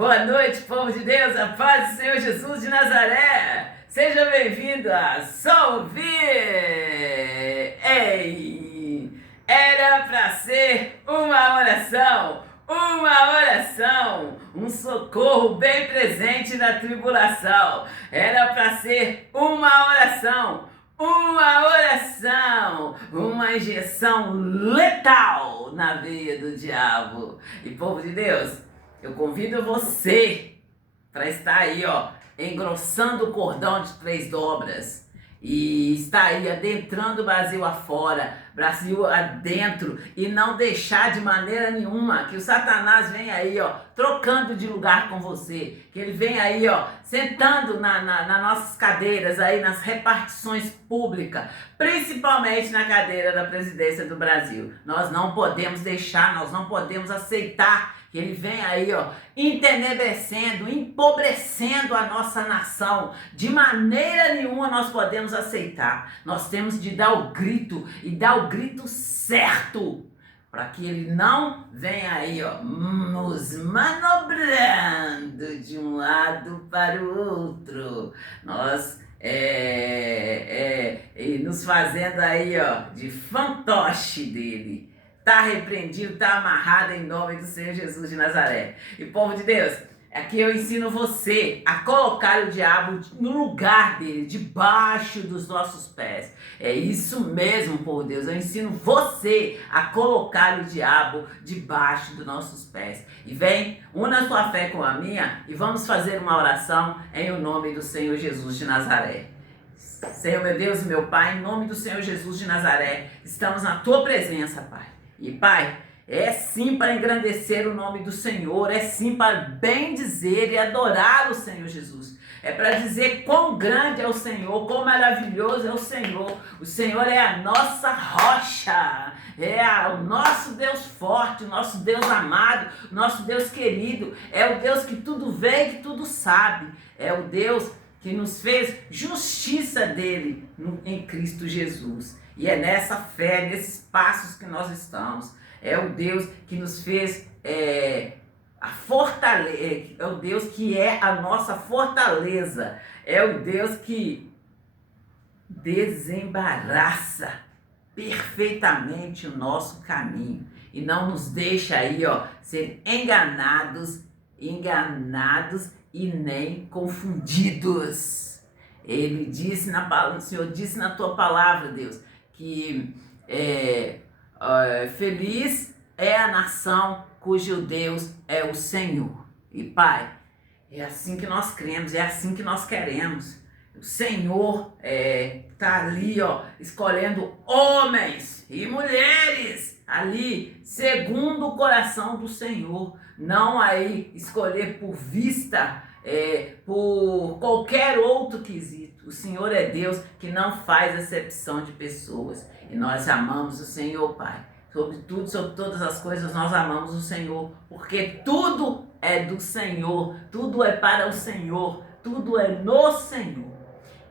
Boa noite, povo de Deus, a paz do Senhor Jesus de Nazaré. Seja bem-vindo a Só Ouvir. Ei, era para ser uma oração, um socorro bem presente na tribulação. Era para ser uma oração, uma injeção letal na veia do diabo. E povo de Deus, eu convido você para estar aí, engrossando o cordão de 3 dobras e estar aí adentrando o Brasil afora, Brasil adentro, e não deixar de maneira nenhuma que o Satanás venha aí, trocando de lugar com você, que ele venha aí, sentando nas nossas cadeiras aí, nas repartições públicas, principalmente na cadeira da presidência do Brasil. Nós não podemos deixar, nós não podemos aceitar que ele vem aí, entenebrecendo, empobrecendo a nossa nação. De maneira nenhuma nós podemos aceitar. Nós temos de dar o grito, e dar o grito certo, para que ele não venha aí, nos manobrando de um lado para o outro. Nós e nos fazendo aí, de fantoche dele. Está repreendido, está amarrado em nome do Senhor Jesus de Nazaré. E povo de Deus, aqui eu ensino você a colocar o diabo no lugar dele, debaixo dos nossos pés. É isso mesmo, povo de Deus. Eu ensino você a colocar o diabo debaixo dos nossos pés. E vem, una a sua fé com a minha e vamos fazer uma oração em o nome do Senhor Jesus de Nazaré. Senhor, meu Deus e meu Pai, em nome do Senhor Jesus de Nazaré, estamos na tua presença, Pai. E Pai, é sim para engrandecer o nome do Senhor, é sim para bem dizer e adorar o Senhor Jesus. É para dizer quão grande é o Senhor, quão maravilhoso é o Senhor. O Senhor é a nossa rocha, o nosso Deus forte, o nosso Deus amado, o nosso Deus querido. É o Deus que tudo vê e que tudo sabe. É o Deus que nos fez justiça dele em Cristo Jesus. E é nessa fé, nesses passos que nós estamos. É o Deus que nos fez a fortaleza, é o Deus que é a nossa fortaleza. É o Deus que desembaraça perfeitamente o nosso caminho. E não nos deixa aí, ser enganados e nem confundidos. Ele disse o Senhor disse na tua palavra, Deus, que feliz é a nação cujo Deus é o Senhor. E Pai, é assim que nós cremos, é assim que nós queremos. O Senhor está ali, escolhendo homens e mulheres ali, segundo o coração do Senhor. Não aí escolher por vista, por qualquer outro quesito. O Senhor é Deus que não faz acepção de pessoas. E nós amamos o Senhor, Pai. Sobre tudo, sobre todas as coisas, nós amamos o Senhor. Porque tudo é do Senhor. Tudo é para o Senhor. Tudo é no Senhor.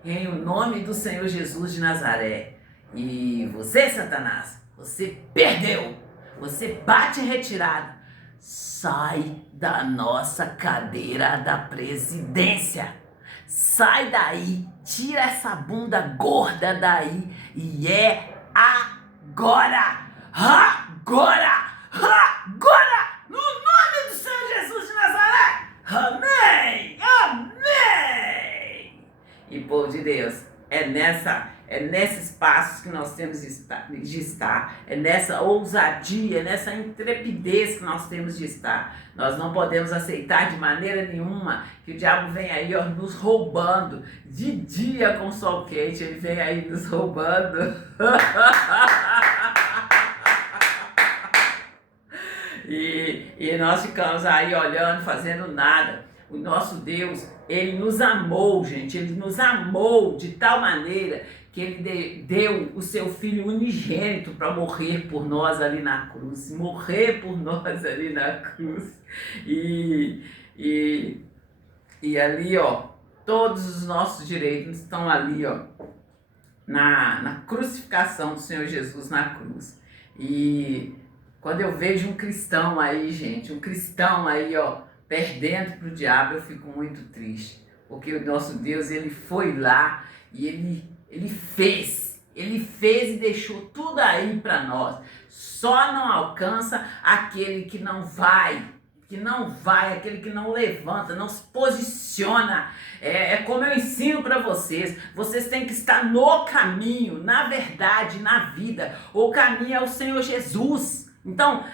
Em o nome do Senhor Jesus de Nazaré. E você, Satanás, você perdeu. Você bate em retirada. Sai da nossa cadeira da presidência. Sai daí, tira essa bunda gorda daí e é agora, no nome do Senhor Jesus de Nazaré. Amém, amém. E povo de Deus, é nesses passos que nós temos de estar, é nessa ousadia, nessa intrepidez que nós temos de estar. Nós não podemos aceitar de maneira nenhuma que o diabo venha aí, nos roubando. De dia com sol quente, ele vem aí nos roubando. E nós ficamos aí olhando, fazendo nada. O nosso Deus, ele nos amou, gente, ele nos amou de tal maneira que ele deu o seu Filho unigênito para morrer por nós ali na cruz. E ali, todos os nossos direitos estão ali, na crucificação do Senhor Jesus na cruz. E quando eu vejo um cristão aí, gente, perdendo para o diabo, eu fico muito triste. Porque o nosso Deus, ele foi lá e ele fez e deixou tudo aí para nós. Só não alcança aquele que não vai, aquele que não levanta, não se posiciona. É como eu ensino para vocês têm que estar no caminho, na verdade, na vida. O caminho é o Senhor Jesus. Então,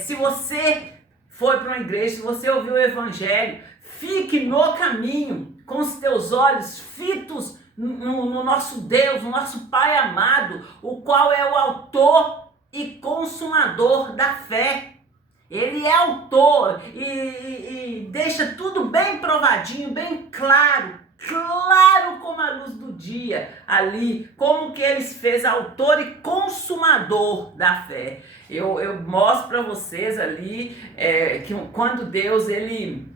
se você foi para uma igreja, se você ouviu o evangelho, fique no caminho, com os teus olhos fitos no nosso Deus, no nosso Pai amado, o qual é o autor e consumador da fé. Ele é autor e deixa tudo bem provadinho, bem claro como a luz do dia ali, como que ele se fez autor e consumador da fé. Eu mostro para vocês ali que quando Deus, ele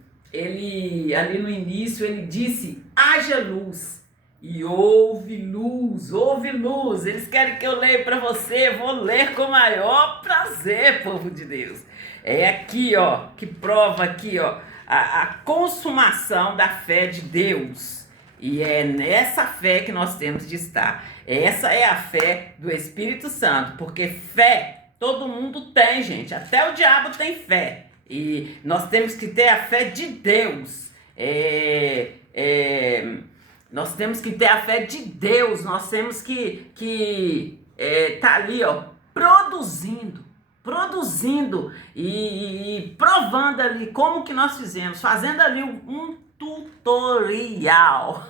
ali no início, ele disse, haja luz. E houve luz. Eles querem que eu leia para você, eu vou ler com o maior prazer, povo de Deus. É aqui, ó, que prova aqui, ó, a consumação da fé de Deus. E é nessa fé que nós temos de estar. Essa é a fé do Espírito Santo, porque fé todo mundo tem, gente. Até o diabo tem fé. E nós temos que ter a fé de Deus. Nós temos que ter a fé de Deus. Nós temos que tá ali, ó, produzindo e provando ali como que nós fizemos, fazendo ali um tutorial.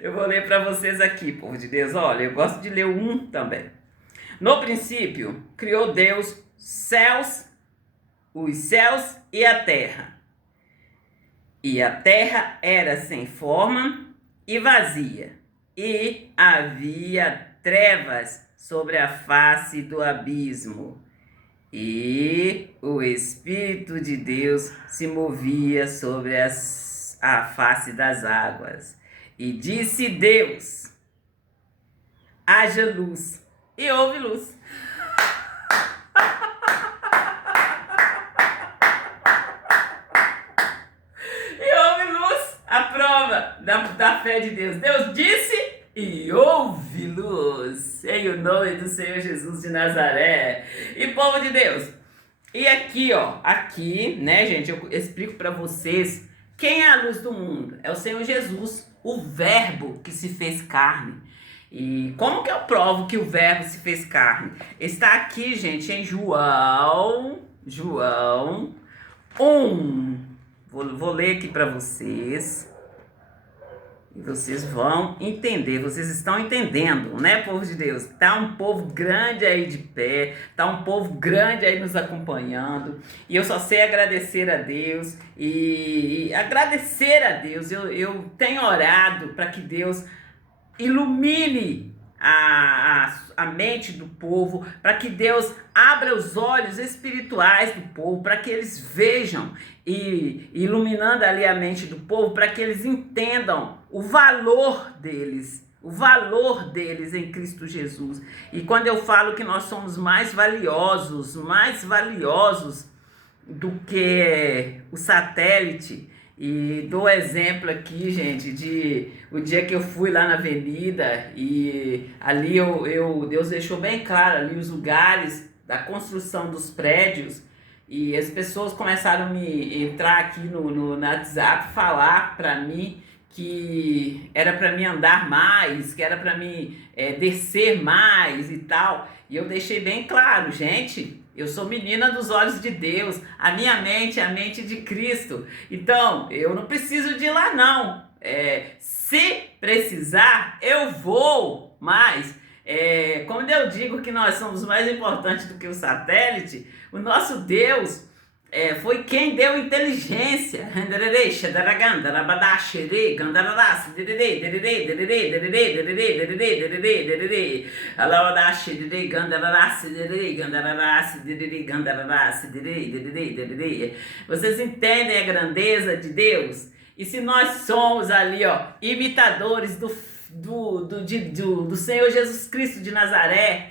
Eu vou ler para vocês aqui, povo de Deus. Olha, eu gosto de ler um também. No princípio, criou Deus os céus e a terra. E a terra era sem forma e vazia, e havia trevas sobre a face do abismo. E o Espírito de Deus se movia sobre a face das águas. E disse Deus, haja luz. E houve luz. A prova da fé de Deus. Deus disse e houve luz. Em o nome do Senhor Jesus de Nazaré. E povo de Deus. E aqui, ó. Aqui, né, gente, eu explico para vocês quem é a luz do mundo. É o Senhor Jesus, o Verbo que se fez carne. E como que eu provo que o Verbo se fez carne? Está aqui, gente, em João 1. Vou ler aqui para vocês. E vocês vão entender. Vocês estão entendendo, né, povo de Deus? Tá um povo grande aí de pé. Tá um povo grande aí nos acompanhando. E eu só sei agradecer a Deus. E agradecer a Deus. Eu tenho orado para que Deus ilumine a mente do povo, para que Deus abra os olhos espirituais do povo, para que eles vejam, e iluminando ali a mente do povo, para que eles entendam o valor deles em Cristo Jesus. E quando eu falo que nós somos mais valiosos do que o satélite, e dou exemplo aqui, gente, de o dia que eu fui lá na avenida e ali Deus deixou bem claro ali os lugares da construção dos prédios, e as pessoas começaram a me entrar aqui no WhatsApp, falar para mim que era para mim andar mais, que era para mim descer mais e tal. E eu deixei bem claro, gente, eu sou menina dos olhos de Deus, a minha mente é a mente de Cristo. Então, eu não preciso de ir lá não. Se precisar, eu vou, mas quando eu digo que nós somos mais importantes do que o satélite, o nosso Deus foi quem deu inteligência. Vocês entendem a grandeza de Deus? E se nós somos ali, ó, imitadores do Senhor Jesus Cristo de Nazaré,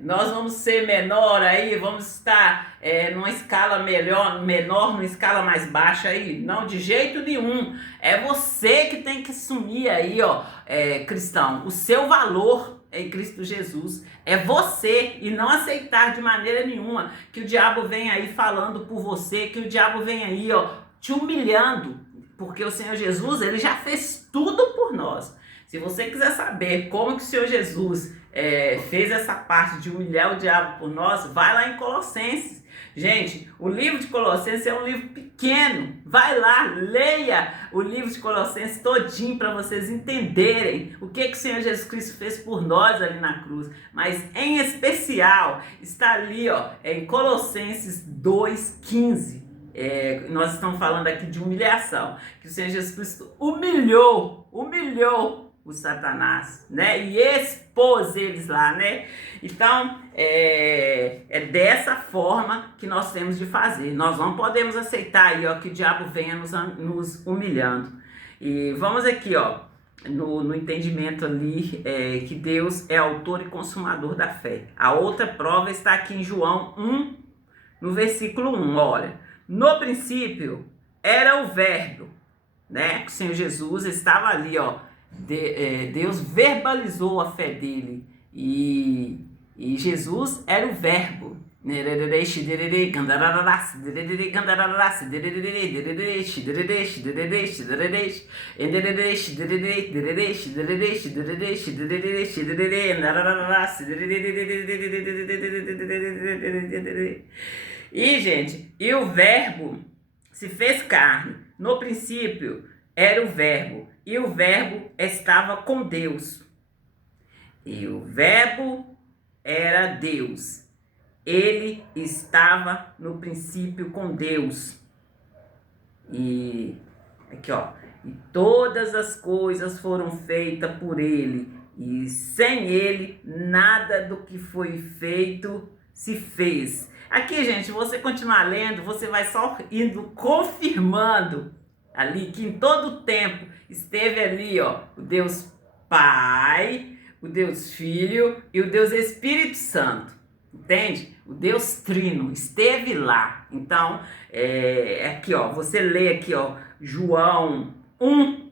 nós vamos ser menor aí, vamos estar numa escala menor, numa escala mais baixa aí. Não, de jeito nenhum. É você que tem que assumir aí, ó, cristão, o seu valor em Cristo Jesus. É você, e não aceitar de maneira nenhuma que o diabo vem aí falando por você, que o diabo vem aí, ó, te humilhando, porque o Senhor Jesus, ele já fez tudo por nós. Se você quiser saber como que o Senhor Jesus fez essa parte de humilhar o diabo por nós, vai lá em Colossenses. Gente, o livro de Colossenses é um livro pequeno. Vai lá, leia o livro de Colossenses todinho para vocês entenderem o que o Senhor Jesus Cristo fez por nós ali na cruz. Mas em especial está ali, ó, em Colossenses 2,15. Nós estamos falando aqui de humilhação, que o Senhor Jesus Cristo humilhou o Satanás, né? E expôs eles lá, né? Então, é dessa forma que nós temos de fazer. Nós não podemos aceitar aí, ó, que o diabo venha nos humilhando. E vamos aqui, ó, no entendimento ali, que Deus é autor e consumador da fé. A outra prova está aqui em João 1, no versículo 1, olha. No princípio era o verbo, né? O Senhor Jesus estava ali, ó. Deus verbalizou a fé dele e Jesus era o verbo. E, gente, e o verbo se fez carne. No princípio era o verbo, e o verbo estava com Deus. E o verbo era Deus. Ele estava no princípio com Deus. E aqui, ó, e todas as coisas foram feitas por ele, e sem ele nada do que foi feito se fez. Aqui, gente, você continuar lendo, você vai só indo confirmando ali que em todo o tempo esteve ali, ó, o Deus Pai, o Deus Filho e o Deus Espírito Santo, entende? O Deus Trino esteve lá. Então, aqui, ó, você lê aqui, ó, João 1,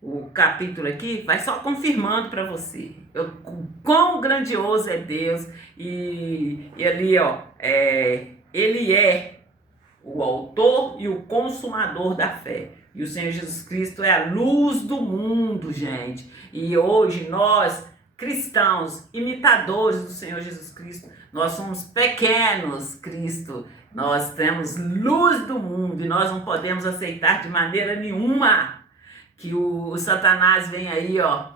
o capítulo aqui, vai só confirmando para você o quão grandioso é Deus e ali, ó, ele é o autor e o consumador da fé. E o Senhor Jesus Cristo é a luz do mundo, gente. E hoje nós, cristãos, imitadores do Senhor Jesus Cristo, nós somos pequenos, Cristo. Nós temos luz do mundo e nós não podemos aceitar de maneira nenhuma que o Satanás vem aí, ó,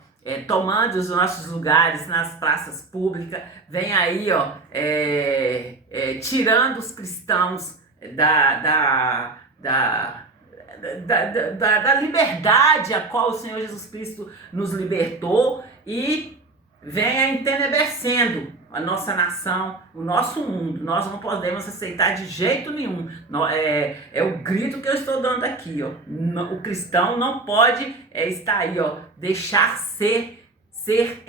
tomando os nossos lugares nas praças públicas, vem aí, ó, tirando os cristãos da liberdade a qual o Senhor Jesus Cristo nos libertou e vem entenebrecendo a nossa nação, o nosso mundo. Nós não podemos aceitar de jeito nenhum. É o grito que eu estou dando aqui, ó. O cristão não pode estar aí, ó, deixar ser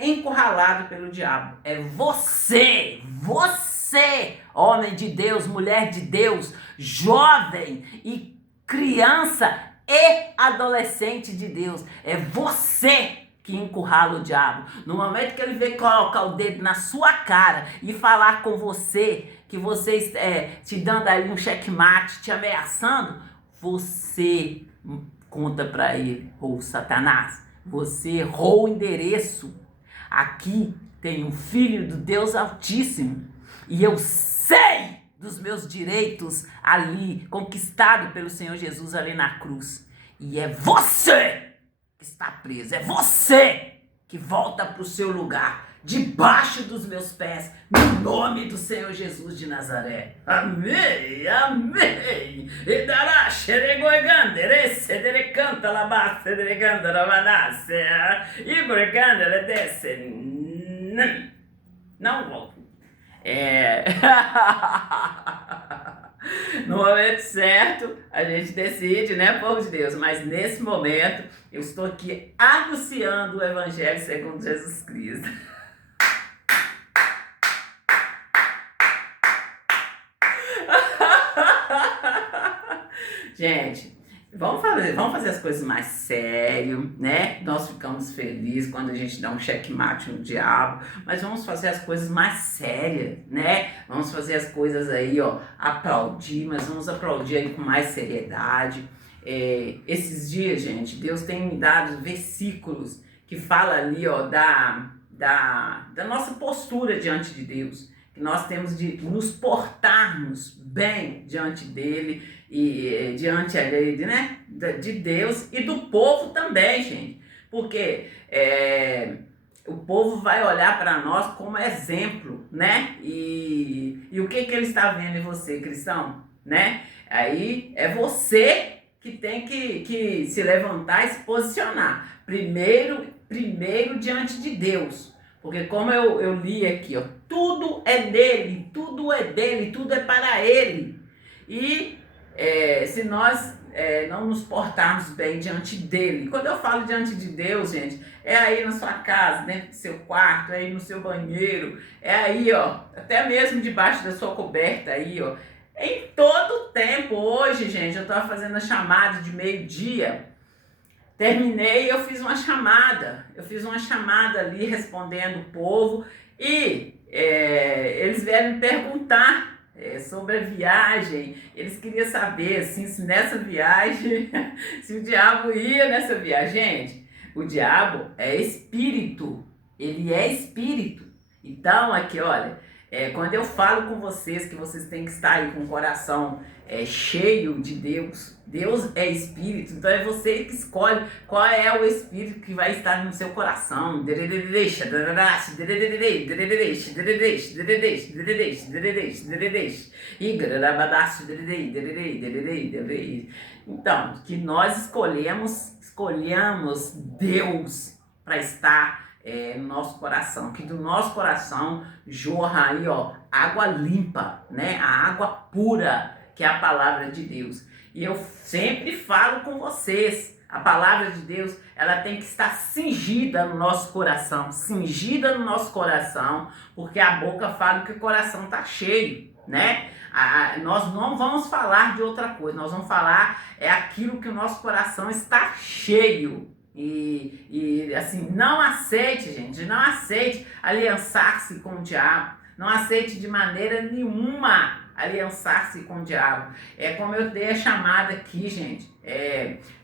encurralado pelo diabo. É você, homem de Deus, mulher de Deus, jovem e criança e adolescente de Deus. É você que encurrala o diabo. No momento que ele vem colocar o dedo na sua cara e falar com você, que você te dando ali um checkmate, te ameaçando, você conta para ele: ô Satanás, você errou o endereço. Aqui tem um filho do Deus Altíssimo e eu sei dos meus direitos ali, conquistado pelo Senhor Jesus ali na cruz. E é você que está preso, é você que volta para o seu lugar, debaixo dos meus pés, no nome do Senhor Jesus de Nazaré. Amém, amém. E dará xeregoigandere, canta lá, cedereganda rabanasse, e gorgandere desce. Não volta. No momento certo, a gente decide, né, povo de Deus? Mas nesse momento, eu estou aqui anunciando o Evangelho segundo Jesus Cristo. Gente, vamos fazer as coisas mais sério, né? Nós ficamos felizes quando a gente dá um checkmate no diabo, mas vamos fazer as coisas mais sérias, né? Vamos fazer as coisas aí, ó, aplaudir, mas vamos aplaudir aí com mais seriedade. Esses dias, gente, Deus tem me dado versículos que fala ali, ó, da nossa postura diante de Deus, que nós temos de nos portarmos bem diante dele e diante ali, né, de Deus e do povo também, gente, porque o povo vai olhar para nós como exemplo, né, e o que ele está vendo em você, cristão, né, aí é você que tem que se levantar e se posicionar, primeiro diante de Deus, porque como eu li aqui, ó, tudo é dele, tudo é dele, tudo é para ele. E se nós não nos portarmos bem diante dele, quando eu falo diante de Deus, gente, é aí na sua casa, dentro do seu quarto, é aí no seu banheiro, é aí, ó, até mesmo debaixo da sua coberta aí, ó, em todo tempo. Hoje, gente, eu estava fazendo a chamada de meio-dia. Terminei, eu fiz uma chamada ali respondendo o povo e eles vieram me perguntar sobre a viagem. Eles queriam saber assim, se nessa viagem, se o diabo ia nessa viagem. Gente, o diabo é espírito, ele é espírito. Então aqui, olha, quando eu falo com vocês que vocês têm que estar aí com o coração cheio de Deus, Deus é espírito, então é você que escolhe qual é o espírito que vai estar no seu coração. Então, que nós escolhamos Deus para estar no nosso coração, que do nosso coração jorra aí, ó, água limpa, né? A água pura, que é a palavra de Deus. E eu sempre falo com vocês, a palavra de Deus, ela tem que estar cingida no nosso coração, porque a boca fala que o coração está cheio, né? Nós não vamos falar de outra coisa, nós vamos falar aquilo que o nosso coração está cheio. E assim, não aceite, gente, não aceite aliançar-se com o diabo, não aceite de maneira nenhuma aliançar-se com o diabo. É como eu dei a chamada aqui, gente,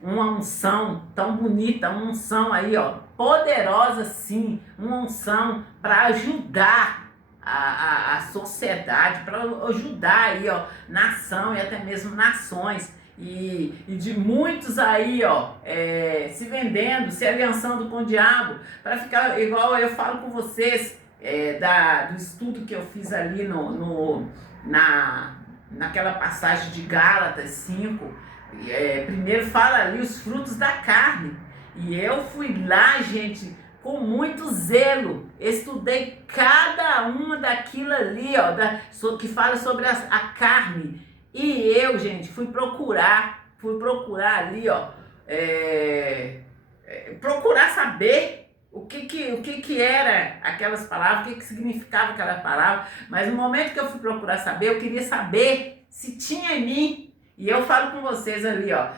uma unção tão bonita, uma unção aí, ó, poderosa sim, uma unção para ajudar a sociedade, para ajudar aí, ó, nação e até mesmo nações. E de muitos aí, ó, se vendendo, se aliançando com o diabo, para ficar igual eu falo com vocês, do estudo que eu fiz ali naquela passagem de Gálatas 5, primeiro fala ali os frutos da carne, e eu fui lá, gente, com muito zelo, estudei cada uma daquilo ali, ó, que fala sobre a carne. E eu, gente, fui procurar ali, ó, procurar saber o que era aquelas palavras, o que significava aquela palavra. Mas no momento que eu fui procurar saber, eu queria saber se tinha em mim. E eu falo com vocês ali, ó,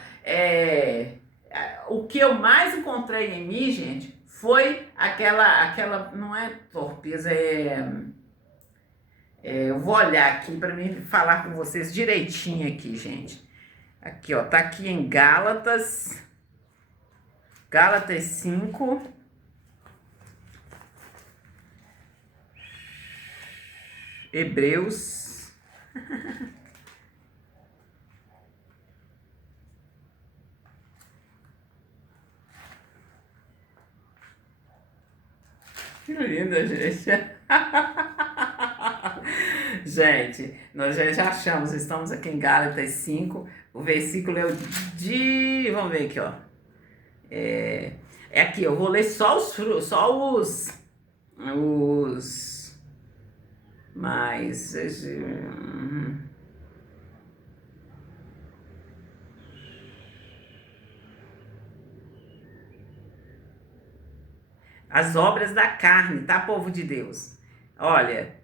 o que eu mais encontrei em mim, gente, foi aquela não é torpeza, eu vou olhar aqui para mim falar com vocês direitinho aqui, gente. Aqui, ó, tá aqui em Gálatas 5. Hebreus. Que linda, gente. Gente, nós já achamos, estamos aqui em Gálatas 5, o versículo é o de... Vamos ver aqui, ó. Aqui, eu vou ler só os mais... As obras da carne, tá, povo de Deus? Olha...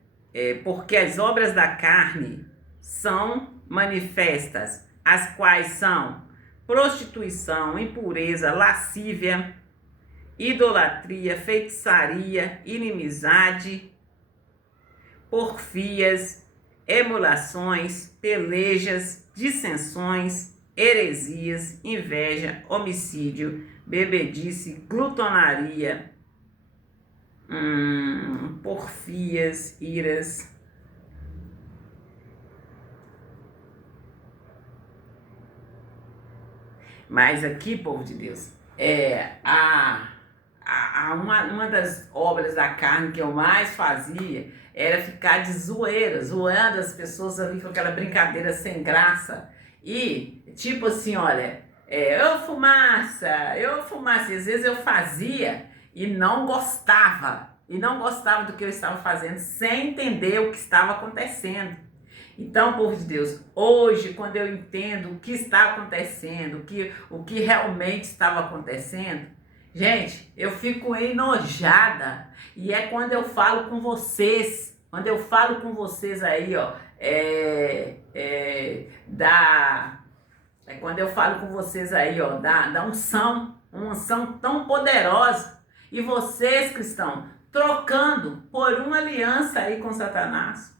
porque as obras da carne são manifestas: as quais são prostituição, impureza, lascívia, idolatria, feitiçaria, inimizade, porfias, emulações, pelejas, dissensões, heresias, inveja, homicídio, bebedice, glutonaria, porfias, iras. Mas aqui, povo de Deus, uma das obras da carne que eu mais fazia era ficar de zoeira, zoando as pessoas ali com aquela brincadeira sem graça. E, tipo assim, olha, eu fumaça. E às vezes eu fazia e não gostava do que eu estava fazendo, sem entender o que estava acontecendo. Então, povo de Deus, hoje, quando eu entendo o que está acontecendo, o que realmente estava acontecendo, gente, eu fico enojada. E é quando eu falo com vocês, aí, ó, quando eu falo com vocês aí, ó, da unção, uma unção tão poderosa. E vocês, cristãos, trocando por uma aliança aí com Satanás,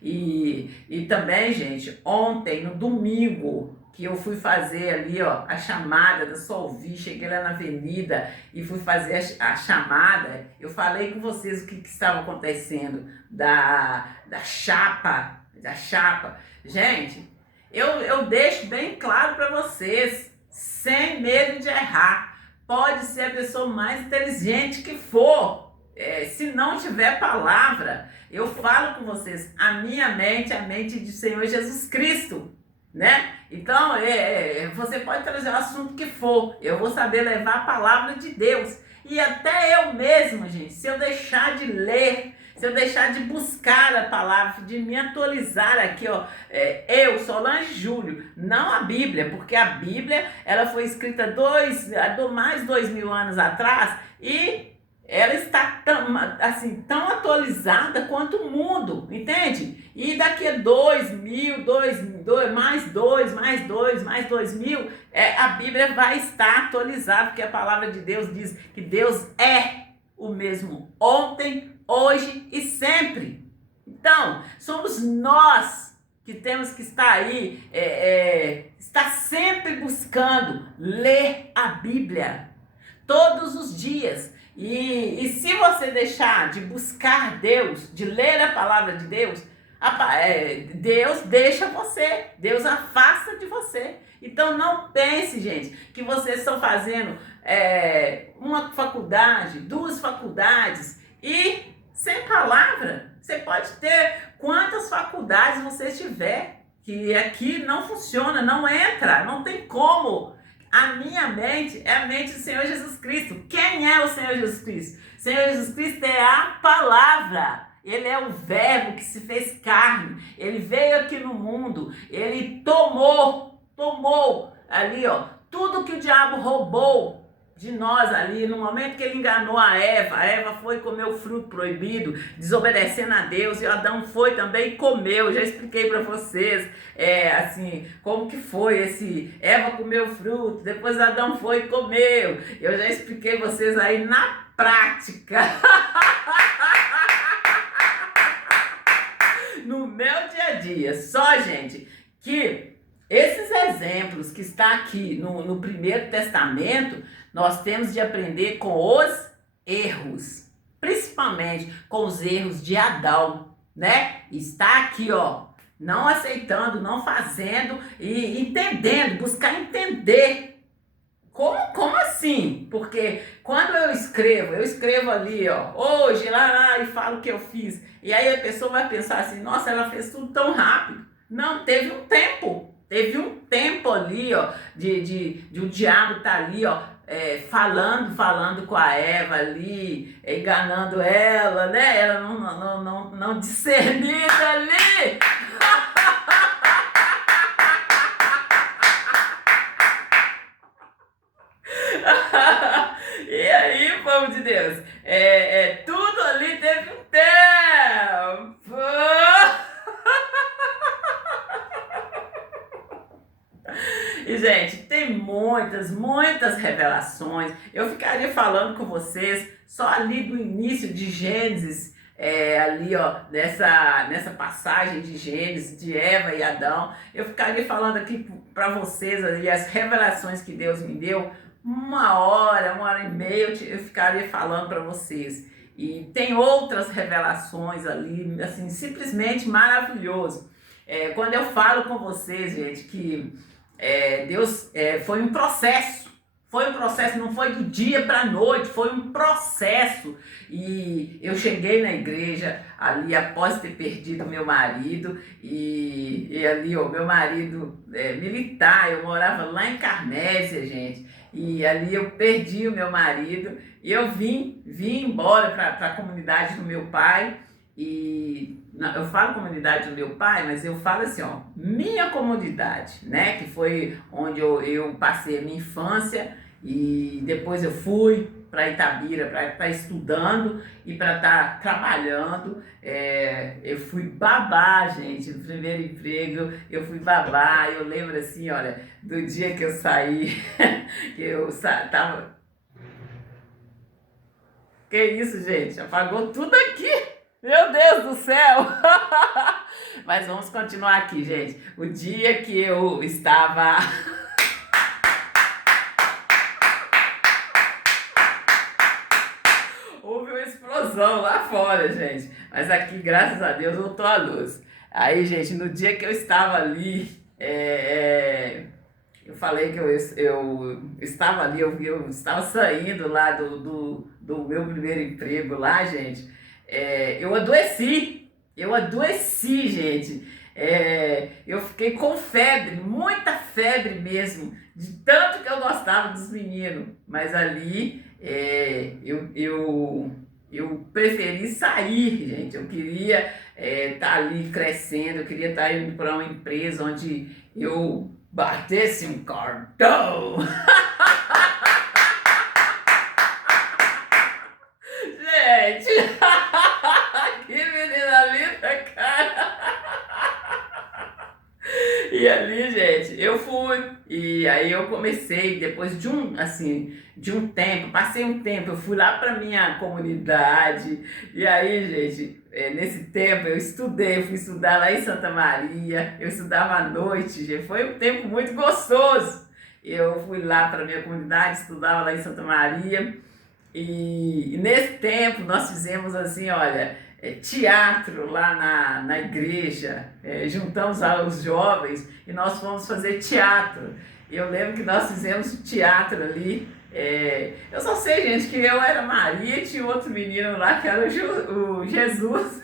E também, gente, ontem, no domingo, que eu fui fazer ali, ó, a chamada da Solvi, cheguei lá na avenida e fui fazer a chamada, eu falei com vocês o que estava acontecendo da chapa. Gente, eu deixo bem claro para vocês, sem medo de errar. Pode ser a pessoa mais inteligente que for, se não tiver palavra, eu falo com vocês, a minha mente é a mente do Senhor Jesus Cristo, né? Então, você pode trazer o assunto que for, eu vou saber levar a palavra de Deus. E até eu mesmo, gente, se eu deixar de ler, se eu deixar de buscar a palavra, de me atualizar aqui, ó, eu, Solange Júlio, não a Bíblia, porque a Bíblia, ela foi escrita mais de 2000 anos atrás e ela está tão atualizada quanto o mundo, entende? E daqui a 2000, mais 2000, a Bíblia vai estar atualizada, porque a palavra de Deus diz que Deus é o mesmo ontem, hoje e sempre. Então, somos nós que temos que estar aí, estar sempre buscando ler a Bíblia, todos os dias. E se você deixar de buscar Deus, de ler a palavra de Deus, Deus deixa você, Deus afasta de você. Então não pense, gente, que vocês estão fazendo uma faculdade, 2 faculdades e sem palavra. Você pode ter quantas faculdades você tiver, que aqui não funciona, não entra, não tem como. A minha mente é a mente do Senhor Jesus Cristo. Quem é o Senhor Jesus Cristo? O Senhor Jesus Cristo é a palavra. Ele é o verbo que se fez carne. Ele veio aqui no mundo. Ele tomou ali, ó, tudo que o diabo roubou de nós ali, no momento que ele enganou a Eva foi comer o fruto proibido, desobedecendo a Deus, e Adão foi também e comeu. Já expliquei para vocês, assim, como que foi Eva comeu o fruto, depois Adão foi e comeu. Eu já expliquei vocês aí na prática. No meu dia a dia. Só, gente, que esses exemplos que está aqui no Primeiro Testamento, nós temos de aprender com os erros, principalmente com os erros de Adão, né? Está aqui, ó, não aceitando, não fazendo e entendendo, buscar entender. Como assim? Porque quando eu escrevo ali, ó, hoje, lá, e falo o que eu fiz. E aí a pessoa vai pensar assim, nossa, ela fez tudo tão rápido. Não, teve um tempo ali, ó, de o diabo tá ali, ó, falando com a Eva ali, enganando ela, né? Ela não discernida ali. E aí, povo de Deus, tudo ali teve um tempo. gente, tem muitas revelações. Eu ficaria falando com vocês só ali do início de Gênesis, ali ó, nessa passagem de Gênesis, de Eva e Adão. Eu ficaria falando aqui para vocês ali as revelações que Deus me deu. Uma hora e meia eu ficaria falando para vocês. E tem outras revelações ali, assim, simplesmente maravilhoso. Quando eu falo com vocês, gente, que Deus foi um processo. Foi um processo, não foi do dia para a noite, foi um processo. E eu cheguei na igreja ali após ter perdido meu marido, e ali o meu marido militar, eu morava lá em Carmésia, gente, e ali eu perdi o meu marido, e eu vim embora para a comunidade do meu pai. E eu falo comunidade do meu pai, mas eu falo assim, ó, minha comunidade, né, que foi onde eu passei a minha infância, e depois eu fui para Itabira para estar estudando e para estar trabalhando. Eu fui babá, gente, no primeiro emprego eu fui babá. Eu lembro assim, olha, do dia que eu saí, que eu tava... Que isso, gente? Apagou tudo aqui! Meu Deus do céu! Mas vamos continuar aqui, gente. O dia que eu estava... Houve uma explosão lá fora, gente. Mas aqui, graças a Deus, voltou a luz. Aí, gente, no dia que eu estava ali, eu falei que eu estava ali, eu estava saindo lá do meu primeiro emprego lá, gente. Eu adoeci, gente. Eu fiquei com febre, muita febre mesmo, de tanto que eu gostava dos meninos. Mas ali eu preferi sair, gente. Eu queria estar ali crescendo, eu queria estar indo para uma empresa onde eu batesse um cartão. Gente, que menina linda, cara. E ali, gente, eu fui, e aí eu comecei, depois de um tempo, passei um tempo, eu fui lá para minha comunidade, e aí, gente, nesse tempo eu fui estudar lá em Santa Maria, eu estudava à noite, gente, foi um tempo muito gostoso. Eu fui lá para minha comunidade, estudava lá em Santa Maria, e nesse tempo nós fizemos assim, olha, teatro lá na igreja, juntamos os jovens e nós fomos fazer teatro. Eu lembro que nós fizemos teatro ali. Eu só sei, gente, que eu era Maria e tinha outro menino lá que era o Jesus.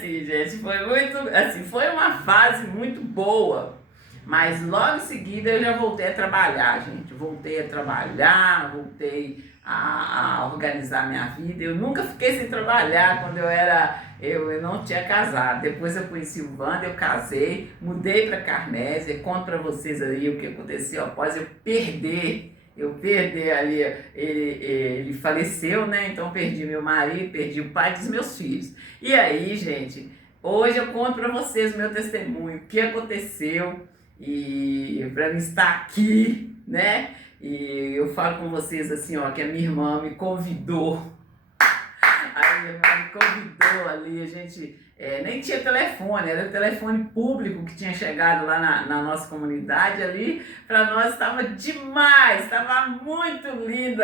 Sim, gente, foi muito, assim, foi uma fase muito boa, mas logo em seguida eu já voltei a trabalhar, gente, voltei a trabalhar, voltei a organizar minha vida. Eu nunca fiquei sem trabalhar quando eu não tinha casado. Depois eu conheci o Wander, eu casei, mudei para Carmésia, conto para vocês aí o que aconteceu após eu perder ali, ele faleceu, né? Então perdi meu marido, perdi o pai dos meus filhos. E aí, gente, hoje eu conto para vocês o meu testemunho, o que aconteceu, e para mim estar aqui, né? E eu falo com vocês assim, ó, que a minha irmã me convidou. A minha irmã me convidou ali, a gente nem tinha telefone, era o telefone público que tinha chegado lá na nossa comunidade ali. Para nós estava demais, estava muito lindo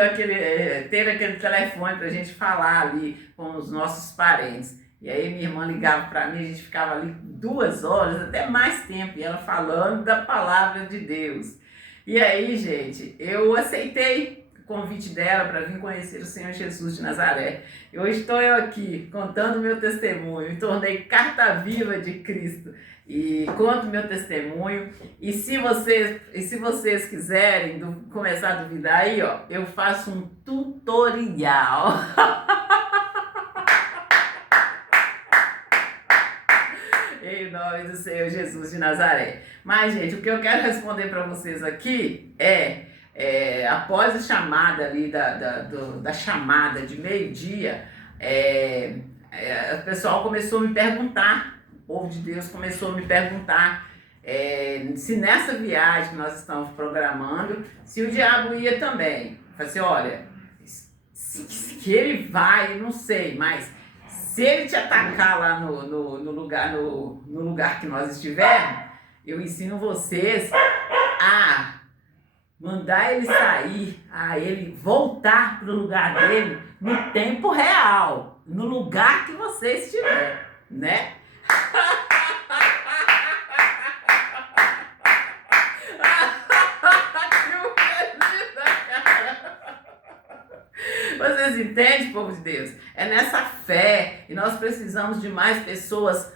ter aquele telefone para a gente falar ali com os nossos parentes. E aí minha irmã ligava para mim, a gente ficava ali 2 horas, até mais tempo, e ela falando da palavra de Deus. E aí, gente, eu aceitei o convite dela para vir conhecer o Senhor Jesus de Nazaré. E hoje estou eu aqui contando meu testemunho, me tornei carta viva de Cristo e conto meu testemunho. E se vocês quiserem começar a duvidar aí, ó, eu faço um tutorial. Em nome do Senhor Jesus de Nazaré. Mas, gente, o que eu quero responder para vocês aqui após a chamada ali, da chamada de meio-dia, o pessoal começou a me perguntar, o povo de Deus começou a me perguntar se nessa viagem que nós estamos programando, se o diabo ia também. Eu falei assim, olha, se ele vai, não sei, mas se ele te atacar lá no lugar que nós estivermos, eu ensino vocês a mandar ele sair, a ele voltar para o lugar dele no tempo real, no lugar que você estiver, né? Vocês entendem, povo de Deus? É nessa fé, e nós precisamos de mais pessoas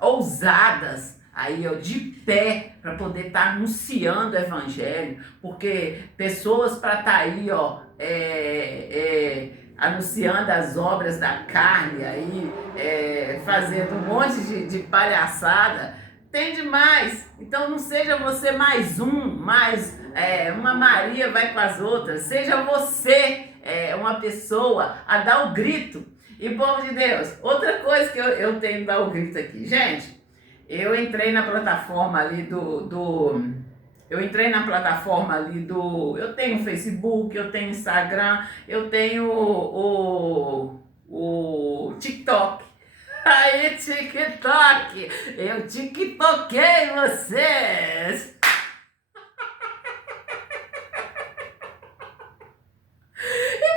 ousadas, aí, ó, de pé, para poder estar anunciando o evangelho, porque pessoas para estar aí, ó, anunciando as obras da carne, aí, fazendo um monte de palhaçada, tem demais. Então não seja você mais uma Maria vai com as outras, seja você uma pessoa a dar o grito. E, povo de Deus, outra coisa que eu tenho que dar o grito aqui, gente. Eu entrei na plataforma ali eu tenho Facebook, eu tenho Instagram, eu tenho o TikTok. Aí, TikTok, eu tiktoquei vocês.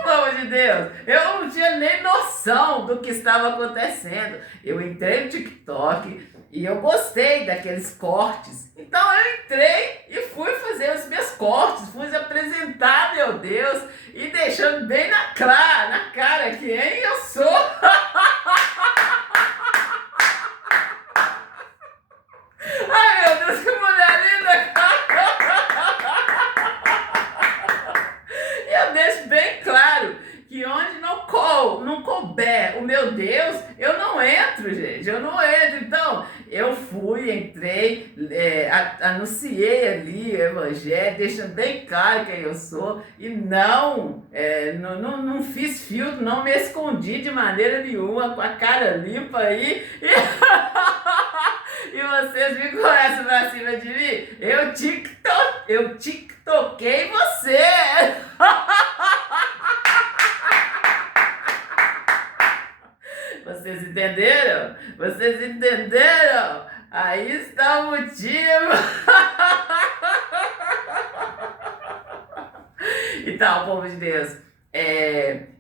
Povo de Deus, eu não tinha nem noção do que estava acontecendo. Eu entrei no TikTok e eu gostei daqueles cortes. Então eu entrei e fui fazer os meus cortes, fui apresentar, meu Deus, e deixando bem na cara quem eu sou. Ai, meu Deus, que mulher linda! E eu deixo bem claro que onde não couber o meu Deus, eu não entro, gente. Eu não entro. Então, eu entrei, anunciei ali o evangelho, deixando bem claro quem eu sou. E não fiz filtro, não me escondi de maneira nenhuma, com a cara limpa aí. E vocês me conhecem pra cima de mim? Eu tiktoquei você! Vocês entenderam? Vocês entenderam? Aí está o motivo! Então, povo de Deus,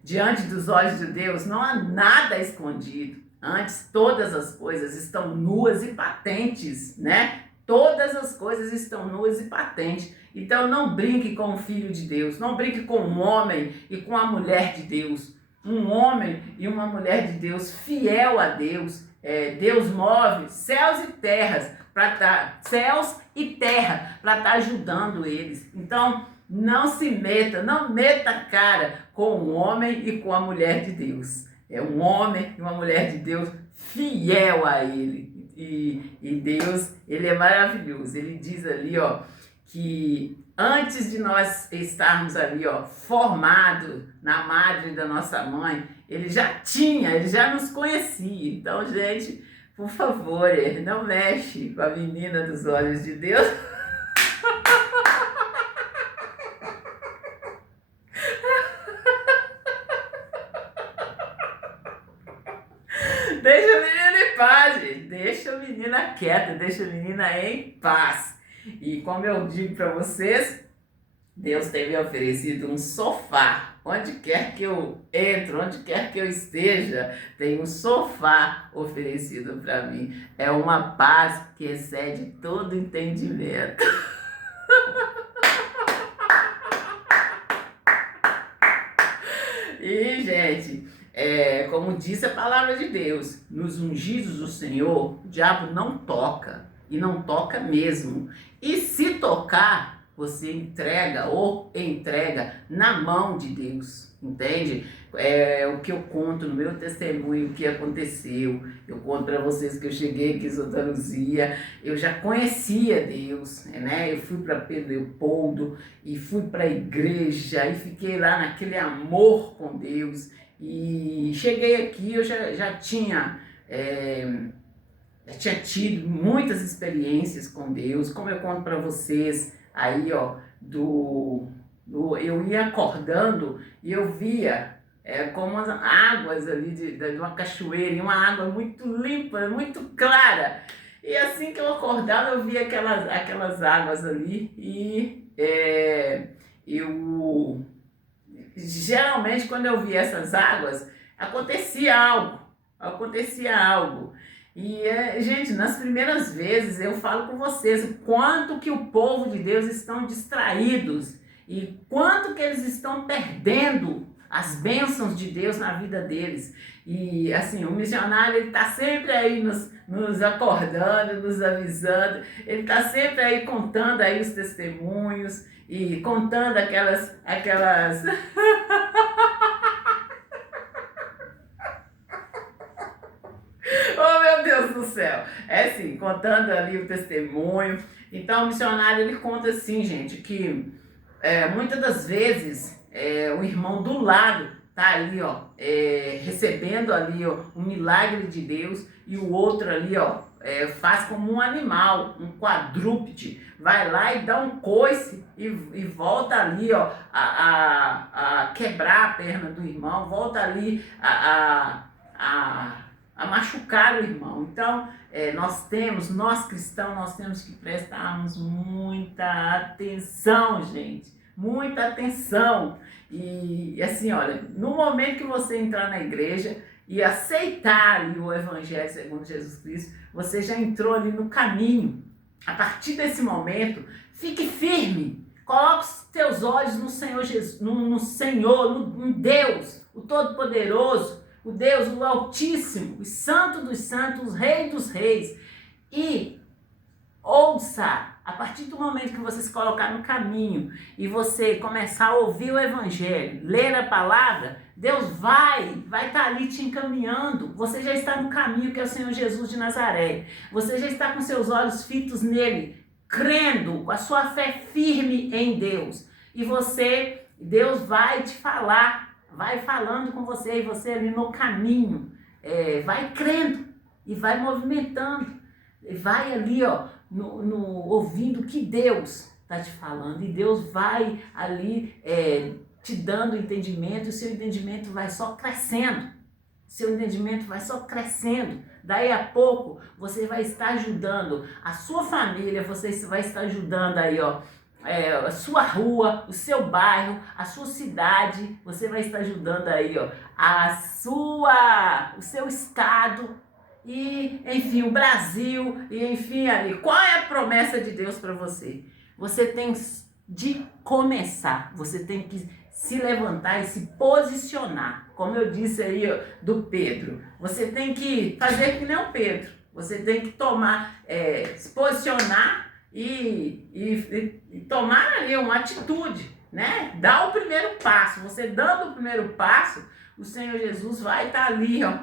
diante dos olhos de Deus não há nada escondido. Antes, todas as coisas estão nuas e patentes, né? Todas as coisas estão nuas e patentes. Então, não brinque com o Filho de Deus. Não brinque com um homem e com a mulher de Deus. Um homem e uma mulher de Deus fiel a Deus. Deus move céus e terra para estar ajudando eles. Então, não se meta, não meta a cara com um homem e com a mulher de Deus. É um homem e uma mulher de Deus fiel a ele. E Deus, ele é maravilhoso. Ele diz ali, ó, que antes de nós estarmos ali, ó, formados na madre da nossa mãe, ele já nos conhecia. Então, gente, por favor, não mexe com a menina dos olhos de Deus. Deixa a menina em paz, gente. Deixa a menina quieta, deixa a menina em paz. E como eu digo para vocês, Deus tem me oferecido um sofá. Onde quer que eu entre, onde quer que eu esteja, tem um sofá oferecido para mim. É uma paz que excede todo entendimento. E, gente, como disse a palavra de Deus, nos ungidos do Senhor, o diabo não toca, e não toca mesmo. E se tocar, você entrega na mão de Deus, entende? É o que eu conto no meu testemunho, o que aconteceu. Eu conto para vocês que eu cheguei aqui em Santa Luzia, eu já conhecia Deus, né? Eu fui para Pedro Leopoldo e fui para a igreja e fiquei lá naquele amor com Deus. E cheguei aqui, eu já tinha... já tinha tido muitas experiências com Deus, como eu conto para vocês aí, ó, eu ia acordando e eu via como as águas ali de uma cachoeira, e uma água muito limpa, muito clara. E assim que eu acordava, eu via aquelas águas ali e eu geralmente quando eu via essas águas, acontecia algo. E, gente, nas primeiras vezes eu falo com vocês o quanto que o povo de Deus estão distraídos e quanto que eles estão perdendo as bênçãos de Deus na vida deles. E, assim, o missionário, ele está sempre aí nos acordando, nos avisando, ele está sempre aí contando aí os testemunhos e contando aquelas Oh, meu Deus do céu! É assim, contando ali o testemunho. Então, o missionário, ele conta assim, gente, que muitas das vezes o irmão do lado tá ali, ó, recebendo ali, ó, um milagre de Deus, e o outro ali, ó, faz como um animal, um quadrúpede, vai lá e dá um coice e volta ali, ó, a quebrar a perna do irmão, volta ali a machucar o irmão. Então, nós cristãos, nós temos que prestarmos muita atenção, gente, muita atenção. E assim, olha, no momento que você entrar na igreja e aceitar ali o Evangelho segundo Jesus Cristo, você já entrou ali no caminho. A partir desse momento, fique firme, coloque os teus olhos no Senhor Jesus, no Deus, o Todo-Poderoso, o Deus, o Altíssimo, o Santo dos Santos, o Rei dos Reis. E ouça, a partir do momento que você se colocar no caminho e você começar a ouvir o Evangelho, ler a palavra, Deus vai estar ali te encaminhando. Você já está no caminho que é o Senhor Jesus de Nazaré. Você já está com seus olhos fitos nele, crendo, com a sua fé firme em Deus. E Deus vai te falar, vai falando com você, e você ali no caminho, vai crendo e vai movimentando, e vai ali, ó, ouvindo o que Deus está te falando, e Deus vai ali te dando entendimento, e o seu entendimento vai só crescendo, daí a pouco você vai estar ajudando a sua família, você vai estar ajudando aí, ó, a sua rua, o seu bairro, a sua cidade, você vai estar ajudando aí, ó, o seu estado, e enfim, o Brasil, e enfim ali. Qual é a promessa de Deus para você? Você tem de começar, você tem que se levantar e se posicionar, como eu disse aí, ó, do Pedro. Você tem que fazer que nem o Pedro, você tem que se posicionar e tomar ali uma atitude, né? Dar o primeiro passo. Você dando o primeiro passo, o Senhor Jesus vai estar ali, ó,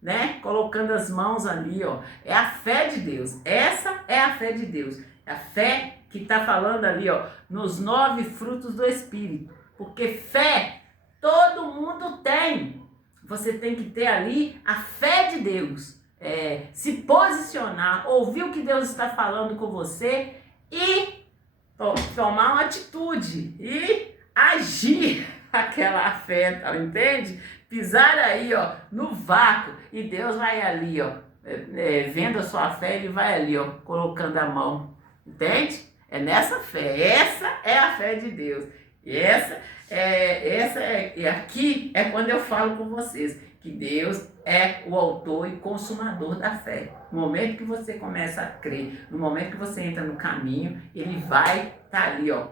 né? Colocando as mãos ali, ó. É a fé de Deus. Essa é a fé de Deus. É a fé que está falando ali, ó, nos 9 frutos do Espírito. Porque fé todo mundo tem. Você tem que ter ali a fé de Deus. Se posicionar, ouvir o que Deus está falando com você e tomar uma atitude e agir aquela fé, entende? Pisar aí, ó, no vácuo, e Deus vai ali, ó, vendo a sua fé, ele vai ali, ó, colocando a mão, entende? É nessa fé, essa é a fé de Deus. E aqui é quando eu falo com vocês que Deus é o autor e consumador da fé. No momento que você começa a crer, no momento que você entra no caminho, ele vai estar ali, ó,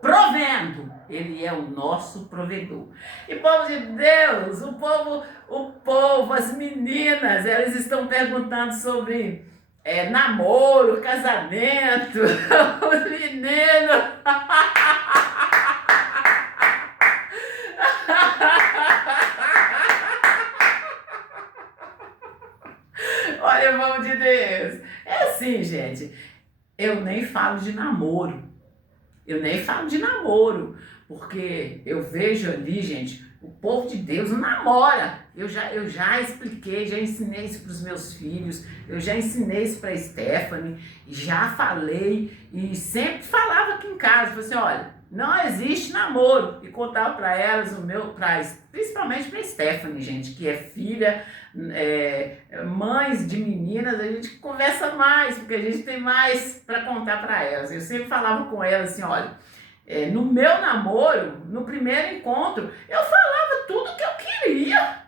provendo. Ele é o nosso provedor. E povo de Deus, o povo, as meninas, elas estão perguntando sobre namoro, casamento, os meninos. Olha, mão de Deus. É assim, gente. Eu nem falo de namoro. Eu nem falo de namoro. Porque eu vejo ali, gente, o povo de Deus não namora. Eu já expliquei, já ensinei isso para os meus filhos. Eu já ensinei isso para a Stephanie. Já falei e sempre falava aqui em casa. Falei assim, olha, não existe namoro. E contava para elas, principalmente para a Stephanie, gente, que é filha, mães de meninas, a gente conversa mais, porque a gente tem mais para contar para elas. Eu sempre falava com elas assim, olha, no meu namoro, no primeiro encontro, eu falava tudo que eu queria.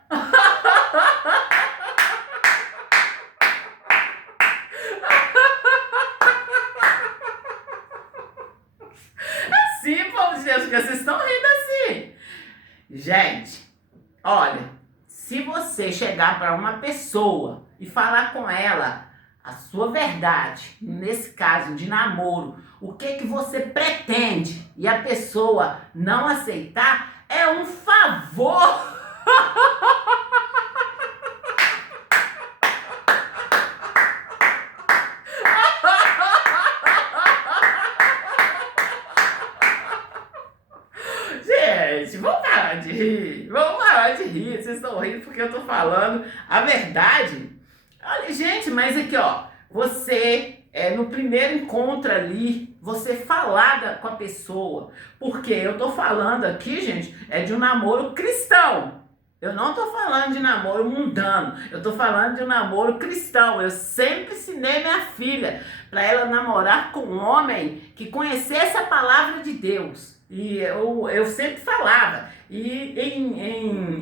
Sim, povo de Deus, porque vocês estão rindo assim. Gente, olha, se você chegar para uma pessoa e falar com ela a sua verdade, nesse caso de namoro, o que você pretende e a pessoa não aceitar, é um favor. Gente, vamos parar de rir. Vamos parar de rir. Vocês estão rindo porque eu tô falando a verdade. Olha, gente, mas aqui, ó. Você, no primeiro encontro ali, você falar com a pessoa. Porque eu tô falando aqui, gente, de um namoro cristão. Eu não tô falando de namoro mundano. Eu tô falando de um namoro cristão. Eu sempre ensinei minha filha para ela namorar com um homem que conhecesse a palavra de Deus. E eu sempre falava. E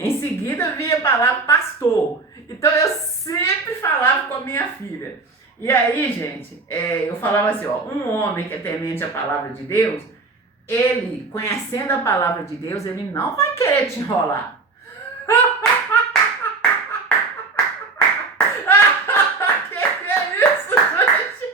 em seguida vinha a palavra pastor. Então eu sempre falava com a minha filha. E aí, gente, eu falava assim, ó, um homem que é temente a palavra de Deus, ele, conhecendo a palavra de Deus, ele não vai querer te enrolar. Que é isso, gente?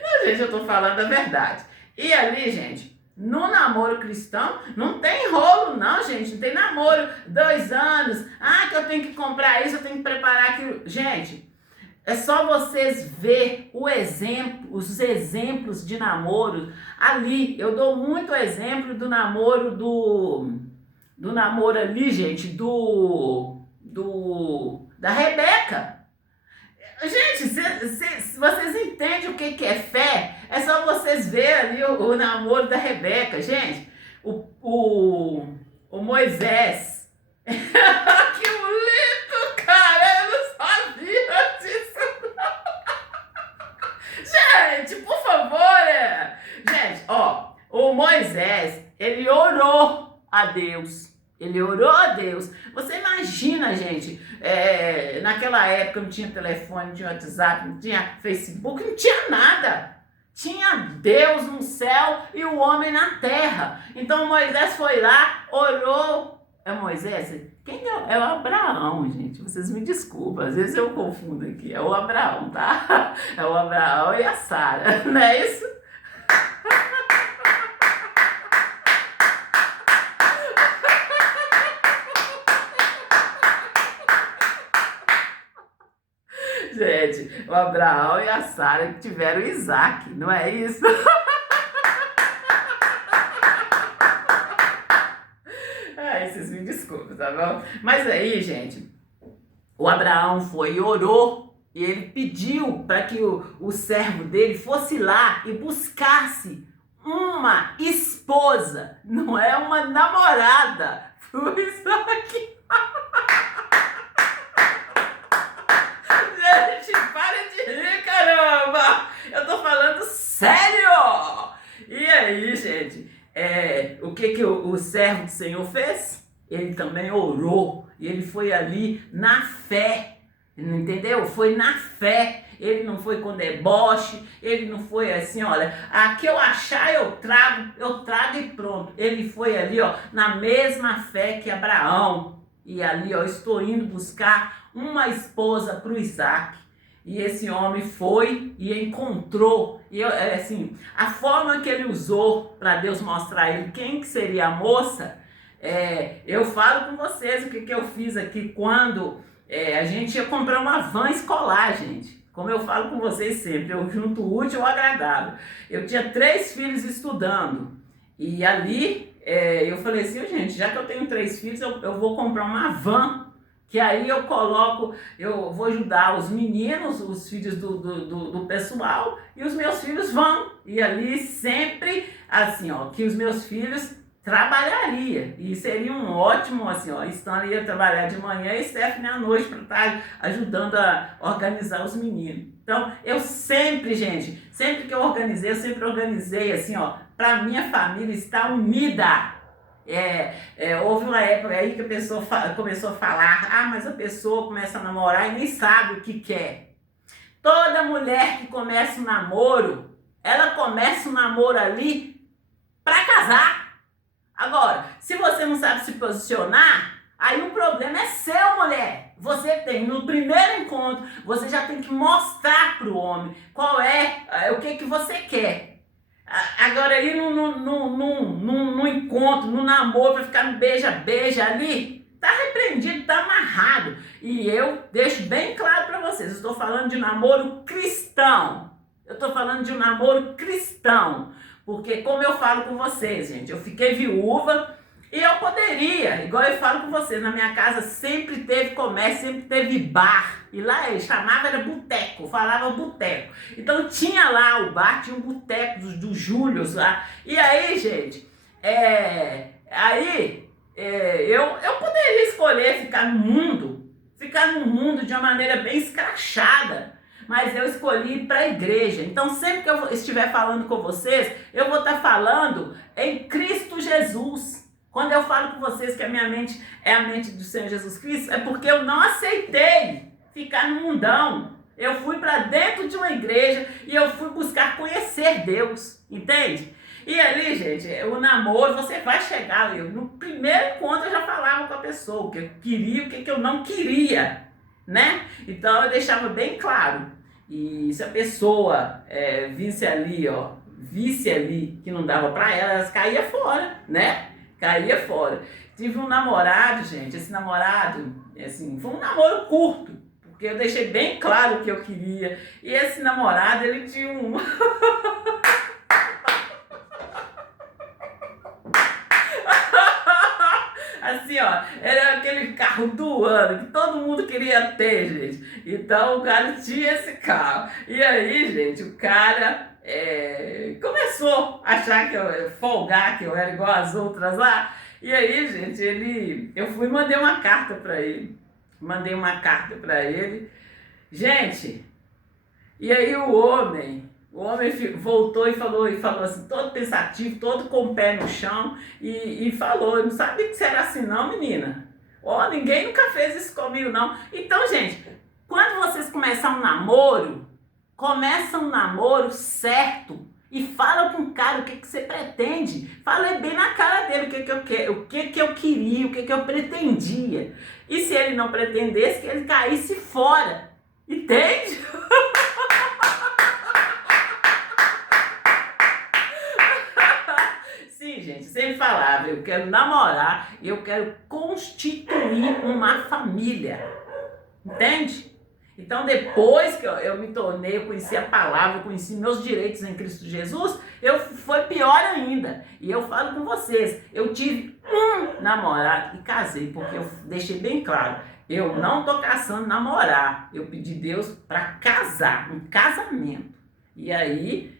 Não, gente, eu tô falando a verdade. E ali, gente, no namoro cristão, não tem rolo não, gente. Não tem namoro 2 anos. Ah, que eu tenho que comprar isso, eu tenho que preparar aquilo. Gente, é só vocês ver os exemplos de namoro ali. Eu dou muito exemplo do namoro do namoro ali, gente, da Rebeca. Gente, se vocês entendem o que é fé, é só vocês verem ali o namoro da Rebeca. Gente, o Moisés. Que bonito, cara! Eu não sabia disso. Gente, por favor. Gente, ó, o Moisés, ele orou a Deus. Ele orou a Deus. Você imagina, gente, naquela época não tinha telefone, não tinha WhatsApp, não tinha Facebook, não tinha nada. Tinha Deus no céu e o homem na terra. Então Moisés foi lá, orou. É Moisés? Quem é? É o Abraão, gente. Vocês me desculpem, às vezes eu confundo aqui. É o Abraão, tá? É o Abraão e a Sara, não é isso? Gente, o Abraão e a Sara que tiveram Isaac, não é isso? Ai, vocês me desculpem, tá bom? Mas aí, gente, o Abraão foi e orou e ele pediu para que o servo dele fosse lá e buscasse uma esposa, não é uma namorada, por isso aqui. Gente, para de rir, caramba! Eu tô falando sério! E aí, gente, o que o servo do Senhor fez? Ele também orou, e ele foi ali na fé, entendeu? Foi na fé, ele não foi com deboche, ele não foi assim, olha, a que eu achar eu trago e pronto. Ele foi ali, ó, na mesma fé que Abraão, e ali, ó, estou indo buscar uma esposa para o Isaac. E esse homem foi e encontrou, e assim, a forma que ele usou para Deus mostrar a ele quem que seria a moça, eu falo com vocês o que eu fiz aqui quando a gente ia comprar uma van escolar, gente. Como eu falo com vocês sempre, eu junto o útil ao agradável. Eu tinha 3 filhos estudando, e ali eu falei assim, gente, já que eu tenho 3 filhos, eu vou comprar uma van, que aí eu vou ajudar os meninos, os filhos do pessoal, e os meus filhos vão. E ali sempre, assim, ó, que os meus filhos trabalhariam. E seria um ótimo, assim, ó, Stanley ia trabalhar de manhã e Stephanie à noite para estar ajudando a organizar os meninos. Então, eu sempre, gente, sempre que eu sempre organizei, assim, ó, para minha família estar unida. Houve uma época aí que a pessoa começou a falar, mas a pessoa começa a namorar e nem sabe o que quer. Toda mulher que começa um namoro, ela começa um namoro ali para casar. Agora, se você não sabe se posicionar, aí o problema é seu, mulher. Você tem, no primeiro encontro, você já tem que mostrar pro homem qual o que você quer. Agora aí no encontro, no namoro, pra ficar no beija-beija ali, tá repreendido, tá amarrado. E eu deixo bem claro pra vocês, eu estou falando de namoro cristão. Eu estou falando de um namoro cristão. Porque como eu falo com vocês, gente, eu fiquei viúva e eu poderia, igual eu falo com vocês, na minha casa sempre teve comércio, sempre teve bar. E lá ele chamava, era boteco, falava boteco. Então tinha lá o bar, tinha um boteco do Július lá. E aí, gente, eu poderia escolher ficar no mundo de uma maneira bem escrachada. Mas eu escolhi ir para a igreja. Então, sempre que eu estiver falando com vocês, eu vou estar falando em Cristo Jesus. Quando eu falo com vocês que a minha mente é a mente do Senhor Jesus Cristo, é porque eu não aceitei ficar no mundão. Eu fui para dentro de uma igreja e eu fui buscar conhecer Deus, entende? E ali, gente, o namoro, você vai chegar ali. No primeiro encontro eu já falava com a pessoa o que eu queria e o que eu não queria, né? Então eu deixava bem claro. E se a pessoa visse ali que não dava pra ela caía fora, né? Caía fora. Tive um namorado, gente, esse namorado, assim, foi um namoro curto, porque eu deixei bem claro o que eu queria. E esse namorado, ele tinha um... Assim, ó, era aquele carro do ano que todo mundo queria ter, gente. Então o cara tinha esse carro. E aí, gente, o cara começou a achar que folgar, que eu era igual as outras lá. E aí, gente, eu fui e mandei uma carta pra ele. Gente, e aí o homem voltou e falou assim, todo pensativo, todo com o pé no chão, e falou, não sabia que você era assim não, menina? Ninguém nunca fez isso comigo não. Então, gente, quando vocês começam um namoro, começa um namoro certo, e fala com o cara o que você pretende. Fala bem na cara dele o que eu queria, o que eu pretendia. E se ele não pretendesse, que ele caísse fora. Entende? Sim, gente, sempre falava, eu quero namorar e eu quero constituir uma família. Entende? Então, depois que eu me tornei, eu conheci a palavra, eu conheci meus direitos em Cristo Jesus, foi pior ainda. E eu falo com vocês, eu tive um namorado e casei, porque eu deixei bem claro, eu não estou caçando namorar, eu pedi Deus para casar, um casamento. E aí,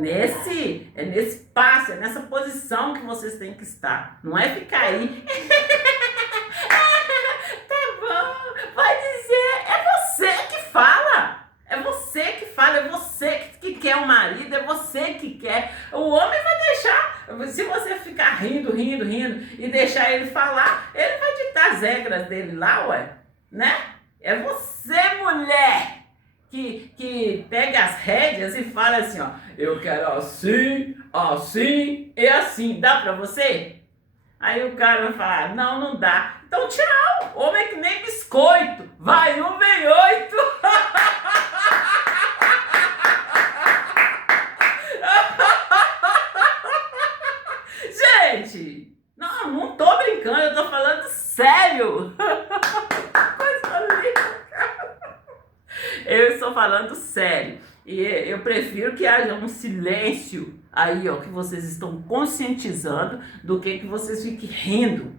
nesse passo, é nessa posição que vocês têm que estar. Não é ficar aí... Vai dizer, é você que fala, é você que quer o marido, é você que quer. O homem vai deixar, se você ficar rindo e deixar ele falar, ele vai ditar as regras dele lá, né? É você, mulher, que pega as rédeas e fala assim, ó, eu quero assim, assim e assim. Dá pra você? Aí o cara vai falar, não, não dá. Então tchau, homem é que nem biscoito, vai um, vem oito. Gente, não tô brincando, eu tô falando sério. Coisa linda. Eu estou falando sério. E eu prefiro que haja um silêncio aí, ó, que vocês estão conscientizando, do que vocês fiquem rindo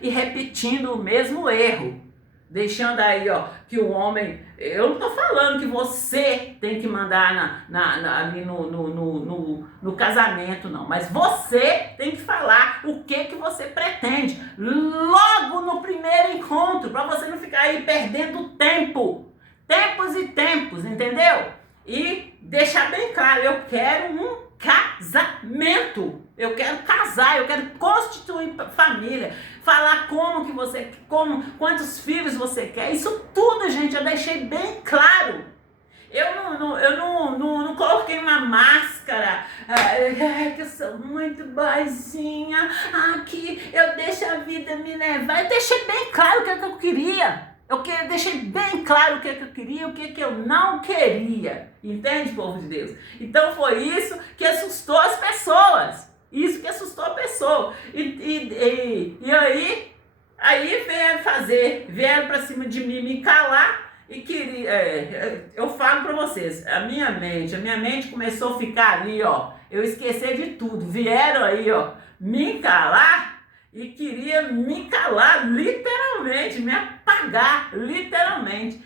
e repetindo o mesmo erro. Deixando aí, ó, que o homem... Eu não tô falando que você tem que mandar ali no casamento, não. Mas você tem que falar o que você pretende. Logo no primeiro encontro, para você não ficar aí perdendo tempo. Tempos e tempos, entendeu? E deixar bem claro, eu quero um casamento. Eu quero casar, eu quero constituir família. Falar quantos filhos você quer. Isso tudo, gente, eu deixei bem claro. Eu não coloquei uma máscara, que eu sou muito boazinha, que eu deixo a vida me levar. Eu deixei bem claro o que eu queria. Deixei bem claro o que eu queria e o que eu não queria. Entende, povo de Deus? Então foi isso que assustou as pessoas. Isso que assustou a pessoa. E aí vieram pra cima de mim me calar. E eu falo pra vocês, a minha mente começou a ficar ali, ó. Eu esqueci de tudo. Vieram aí, ó, me calar. E queria me calar, literalmente, me apagar, literalmente.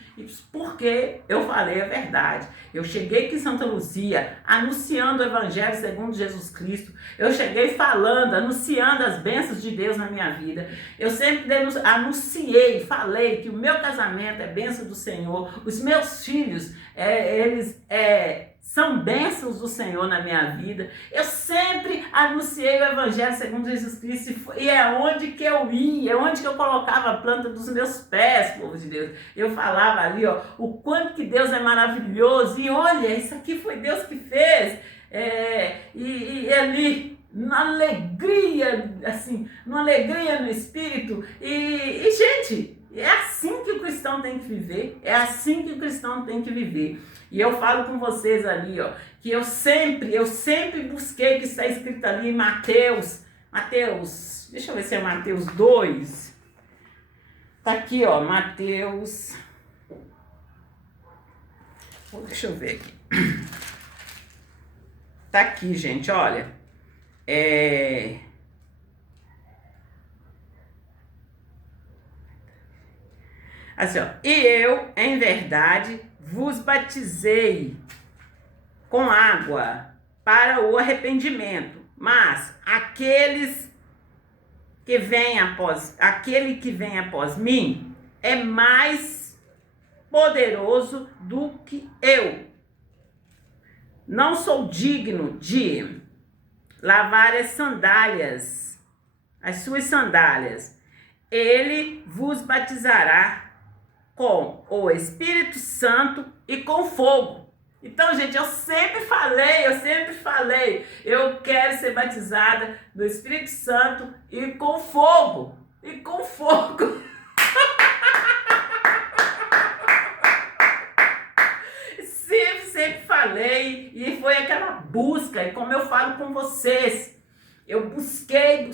Porque eu falei a verdade. Eu cheguei aqui em Santa Luzia, anunciando o Evangelho segundo Jesus Cristo. Eu cheguei falando, anunciando as bênçãos de Deus na minha vida. Eu sempre anunciei, falei que o meu casamento é bênção do Senhor. Os meus filhos, são bênçãos do Senhor na minha vida. Eu sempre anunciei o Evangelho segundo Jesus Cristo. E é onde que eu ia, é onde que eu colocava a planta dos meus pés, povo de Deus. Eu falava ali, ó, o quanto que Deus é maravilhoso. E olha, isso aqui foi Deus que fez. E ali, na alegria, assim, numa alegria no espírito. E gente, é assim que o cristão tem que viver. É assim que o cristão tem que viver. E eu falo com vocês ali, ó, que eu sempre busquei, que está escrito ali em Mateus, deixa eu ver se é Mateus 2. Tá aqui, ó, Mateus. Deixa eu ver aqui. Tá aqui, gente, olha. Assim, ó. E eu, em verdade, vos batizei com água para o arrependimento, mas aquele que vem após mim é mais poderoso do que eu. Não sou digno de lavar as suas sandálias. Ele vos batizará com o Espírito Santo e com fogo. Então, gente, eu sempre falei, eu quero ser batizada do Espírito Santo e com fogo. Sempre falei, e foi aquela busca, e como eu falo com vocês, eu busquei,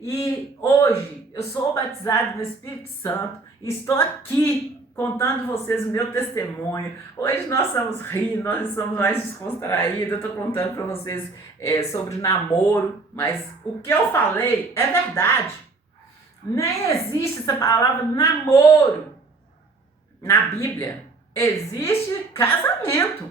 e hoje eu sou batizado no Espírito Santo, e estou aqui contando a vocês o meu testemunho. Hoje nós estamos rindo, nós estamos mais descontraídos, eu estou contando para vocês sobre namoro, mas o que eu falei é verdade. Nem existe essa palavra namoro na Bíblia. Existe casamento.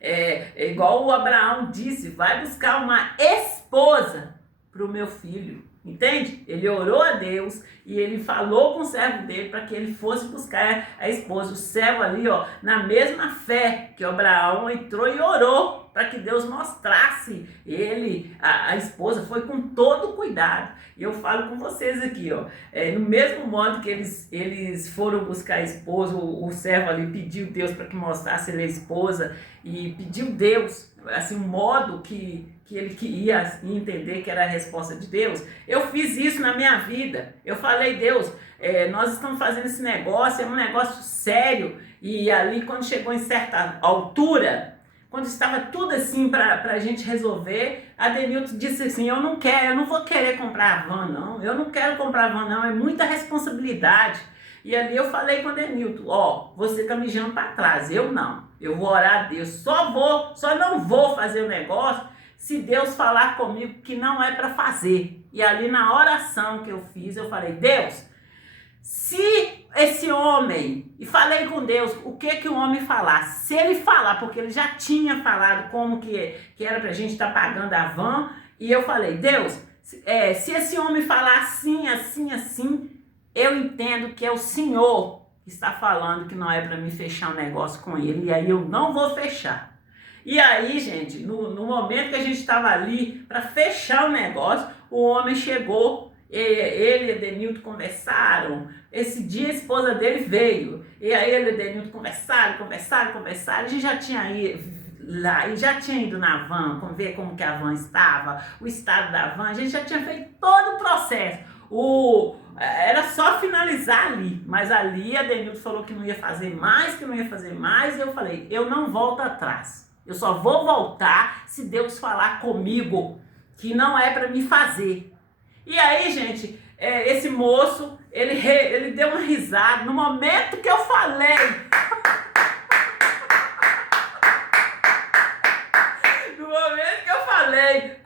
É igual o Abraão disse, vai buscar uma esposa para o meu filho. Entende? Ele orou a Deus e ele falou com o servo dele para que ele fosse buscar a esposa. O servo ali, ó, na mesma fé que o Abraão entrou e orou para que Deus mostrasse ele, a esposa, foi com todo cuidado. E eu falo com vocês aqui, ó, no mesmo modo que eles foram buscar a esposa, o servo ali pediu Deus para que mostrasse ele a esposa e pediu Deus, assim, um modo que que ele ia entender que era a resposta de Deus. Eu fiz isso na minha vida. Eu falei, Deus, nós estamos fazendo esse negócio, é um negócio sério. E ali, quando chegou em certa altura, quando estava tudo assim para a gente resolver, a Denilton disse assim, eu não vou querer comprar a van não, eu não quero comprar a van não, é muita responsabilidade. E ali eu falei com a Denilton, você tá mijando para trás, eu não, eu vou orar a Deus, só não vou fazer o negócio se Deus falar comigo que não é para fazer. E ali na oração que eu fiz, eu falei, Deus, se esse homem, e falei com Deus, o que o homem falar, se ele falar, porque ele já tinha falado como que era pra gente estar pagando a van, e eu falei, Deus, se esse homem falar assim, assim, assim, eu entendo que é o Senhor que está falando que não é para mim fechar um negócio com ele, e aí eu não vou fechar. E aí, gente, no momento que a gente estava ali para fechar o negócio, o homem chegou, ele e a Denilton conversaram. Esse dia a esposa dele veio, e aí ele e a Denilton conversaram, a gente já tinha ido lá, e já tinha ido na van, ver como que a van estava, o estado da van, a gente já tinha feito todo o processo. Era só finalizar ali, mas ali a Denilton falou que não ia fazer mais, e eu falei, eu não volto atrás. Eu só vou voltar se Deus falar comigo que não é para me fazer. E aí, gente, esse moço, ele deu uma risada no momento que eu falei. No momento que eu falei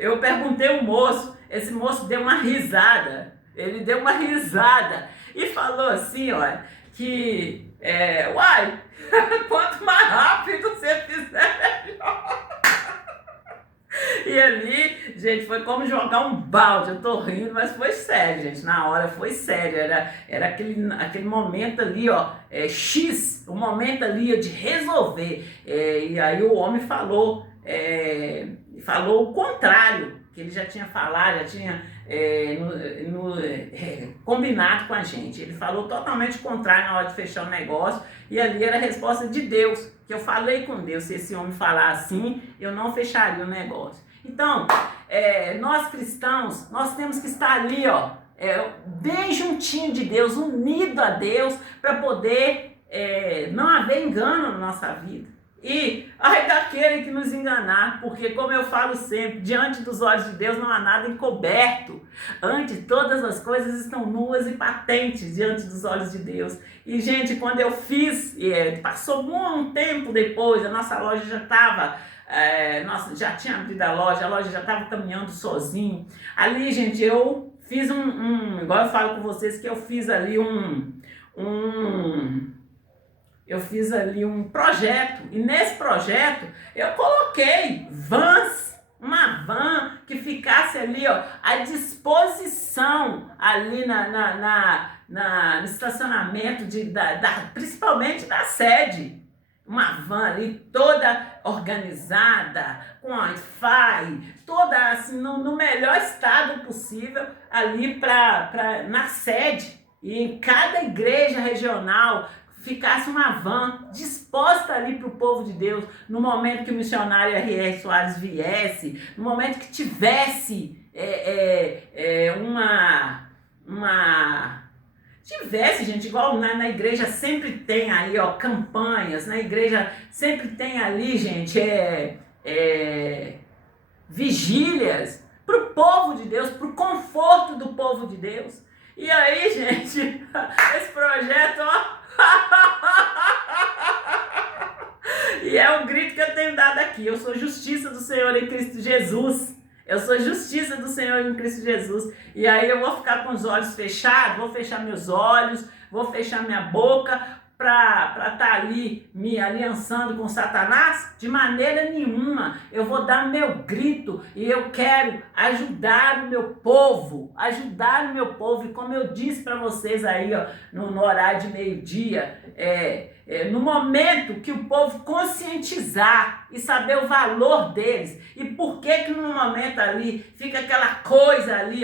eu perguntei ao moço, esse moço deu uma risada. Ele deu uma risada e falou assim, olha, que, quanto mais rápido você fizer, melhor. E ali, gente, foi como jogar um balde. Eu tô rindo, mas foi sério, gente. Na hora foi sério. Era aquele momento ali, o momento ali de resolver. E aí o homem falou o contrário, que ele já tinha falado, já tinha combinado com a gente. Ele falou totalmente o contrário na hora de fechar o negócio, e ali era a resposta de Deus, que eu falei com Deus, se esse homem falar assim, eu não fecharia o negócio. Então, nós cristãos, nós temos que estar ali, bem juntinho de Deus, unido a Deus, para poder não haver engano na nossa vida. E ai daquele que nos enganar, porque como eu falo sempre, diante dos olhos de Deus não há nada encoberto. Antes todas as coisas estão nuas e patentes diante dos olhos de Deus. E gente, quando eu fiz, passou um tempo depois, a nossa loja já estava, já tinha abrido a loja já estava caminhando sozinho. Ali, gente, eu fiz igual eu falo com vocês, que eu fiz ali eu fiz ali um projeto, e nesse projeto eu coloquei uma van que ficasse ali, à disposição ali no estacionamento, principalmente da sede. Uma van ali toda organizada, com Wi-Fi, toda assim, no melhor estado possível ali na sede. E em cada igreja regional ficasse uma van disposta ali para o povo de Deus, no momento que o missionário R.R. Soares viesse, no momento que tivesse tivesse, gente, igual na igreja sempre tem aí, campanhas, na igreja sempre tem ali, gente, vigílias para o povo de Deus, para o conforto do povo de Deus. E aí, gente, esse projeto, e é o grito que eu tenho dado aqui. Eu sou justiça do Senhor em Cristo Jesus. Eu sou justiça do Senhor em Cristo Jesus. E aí eu vou ficar com os olhos fechados, vou fechar meus olhos, vou fechar minha boca para estar ali me aliançando com Satanás? De maneira nenhuma. Eu vou dar meu grito e eu quero ajudar o meu povo. E como eu disse para vocês aí, no horário de meio-dia, no momento que o povo conscientizar e saber o valor deles, e por que no momento ali fica aquela coisa ali,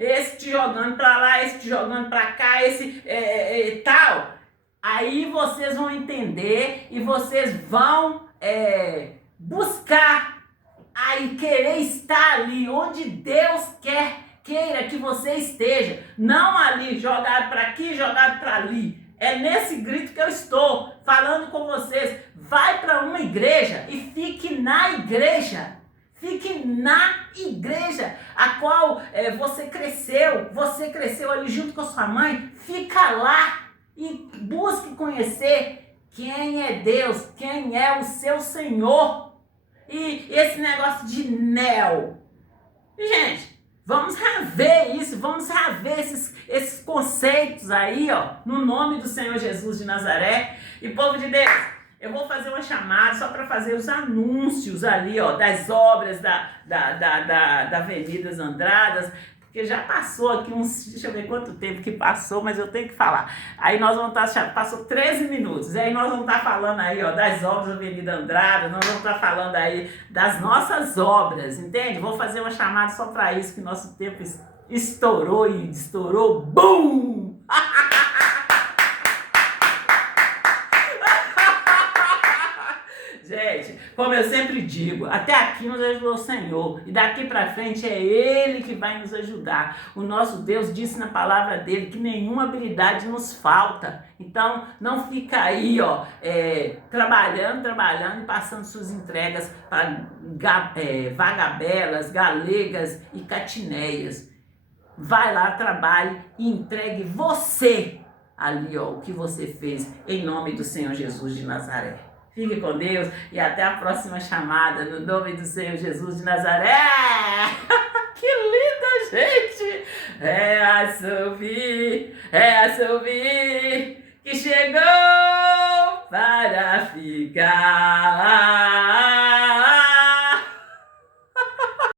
esse te jogando para lá, esse te jogando para cá, esse tal. Aí vocês vão entender e vocês vão buscar aí querer estar ali onde Deus queira que você esteja, não ali, jogado para aqui, jogado para ali. É nesse grito que eu estou falando com vocês. Vai para uma igreja e fique na igreja. Fique na igreja a qual você cresceu ali junto com a sua mãe. Fica lá e busque conhecer quem é Deus, quem é o seu Senhor. E esse negócio de Neo. Gente, vamos rever isso, vamos rever esses conceitos aí, ó, no nome do Senhor Jesus de Nazaré. E povo de Deus, eu vou fazer uma chamada só para fazer os anúncios ali, ó, das obras da Avenida Andradas, porque já passou aqui deixa eu ver quanto tempo que passou, mas eu tenho que falar. Aí nós vamos estar, passou 13 minutos, e aí nós vamos estar falando aí, ó, das obras da Avenida Andradas, nós vamos estar falando aí das nossas obras, entende? Vou fazer uma chamada só para isso, que nosso tempo estourou e estourou, BUM! Gente, como eu sempre digo, até aqui nos ajudou o Senhor e daqui para frente é Ele que vai nos ajudar. O nosso Deus disse na palavra dele que nenhuma habilidade nos falta. Então não fica aí, ó, trabalhando e passando suas entregas para vagabelas, galegas e catineias. Vai lá, trabalhe e entregue você ali, ó, o que você fez em nome do Senhor Jesus de Nazaré. Fique com Deus e até a próxima chamada, no nome do Senhor Jesus de Nazaré. Que linda, gente! É a Sophie, que chegou para ficar.